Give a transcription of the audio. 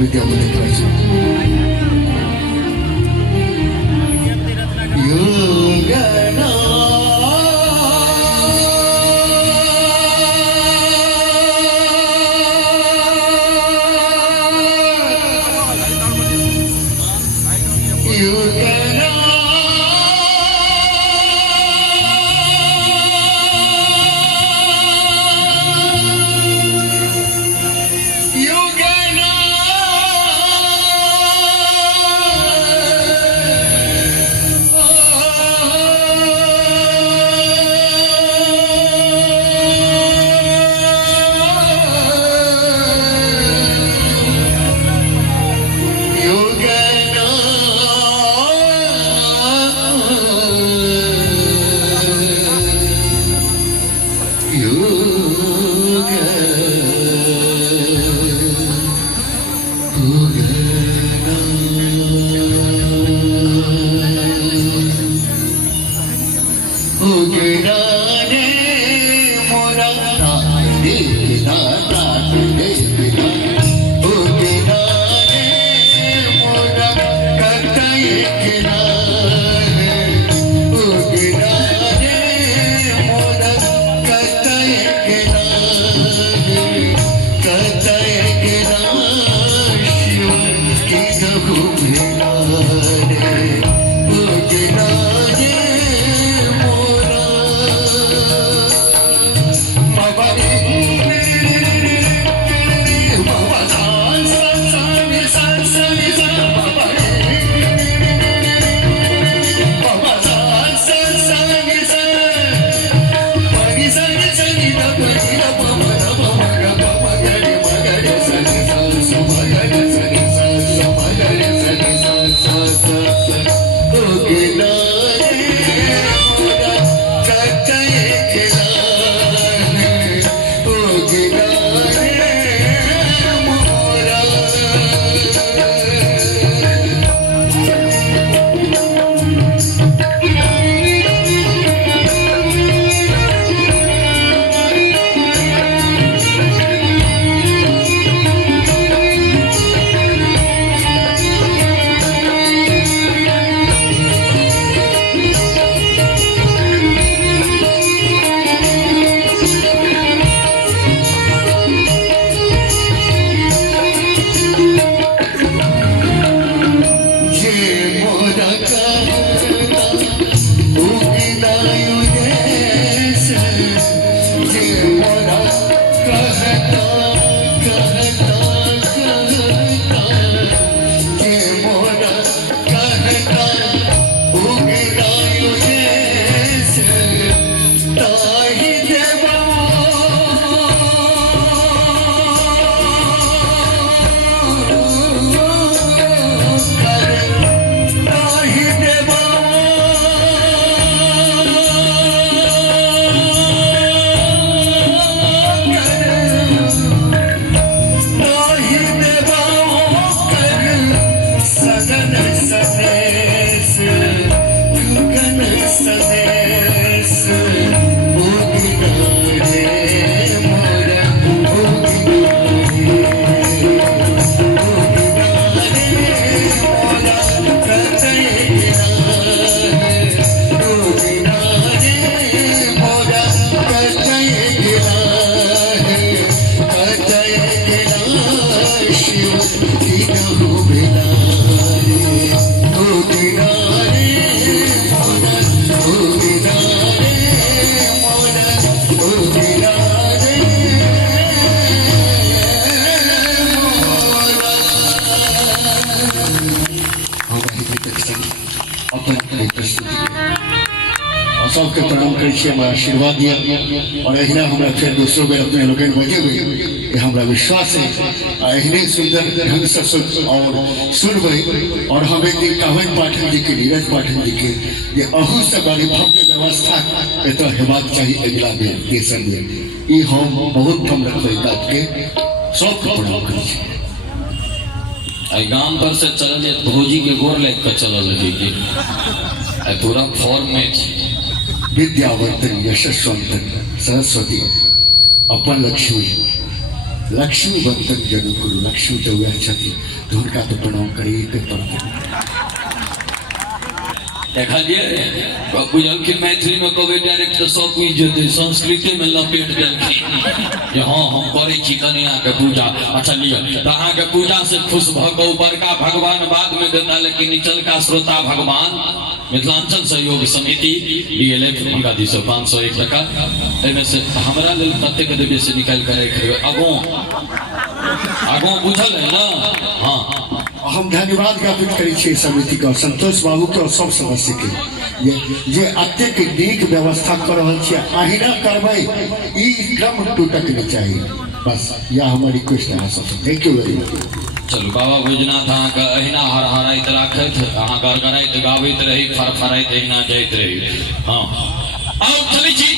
विद्यापति करायचं योगना सबके प्रणाम कर आशीर्वाद दिया और अहिना हमरा फिर दूसरों बेर अपने लोग बजेबे ये हमरा विश्वास है अहिने सुंदर ढंग से और सुनबे और हमें कावन पाठक जी के नीरज पाठक जी के ये अहू से बड़ी भव्य व्यवस्था तो हेबाक चाहिए अगला बेर देशन में ये हम बहुत कम रखते के सबके प्रणाम कर गांव पर से चल भौजी के गोर लेक के चलल जी पूरा फॉर्म में विद्यावर्धन यशस्वंतन सरस्वती अपन लक्ष्मी लक्ष्मी बंधन जन गुरु लक्ष्मी तो वह छथि तो हुनका तो प्रणाम करिए के पड़ते देखलिए बुझल कि मैथिली में कहबे डायरेक्ट तो सब कुछ जेते संस्कृति में लपेट देलखिन जे हाँ हम करे छी कन्या के पूजा। अच्छा लियो तो अहाँ के पूजा से खुश भ के बड़का भगवान बाद में देता लेकिन निचल का श्रोता भगवान मिथिलांचल सहयोग समिति डीएलएफ हुनका दी 501 टका एमे से हमरा लेल कते के देबे से निकाल के रख आगो बुझल है ना। हाँ हम धन्यवाद ज्ञापित करै छी समिति का संतोष बाबू के और सब सदस्य के जे अत्यंत नीक व्यवस्था कर रहल छी अहिना करबै ई क्रम टूटक नहीं चाहिए बस यह हमारी रिक्वेस्ट है सब। Thank you very much. चलू बाबा बैजनाथ अहाँ के अहिना हरहराइत राखैत अहाँ गड़गड़ाइत गाबैत रही फरफराइत अहिना जाइत रही। हाँ आओ चलै छी।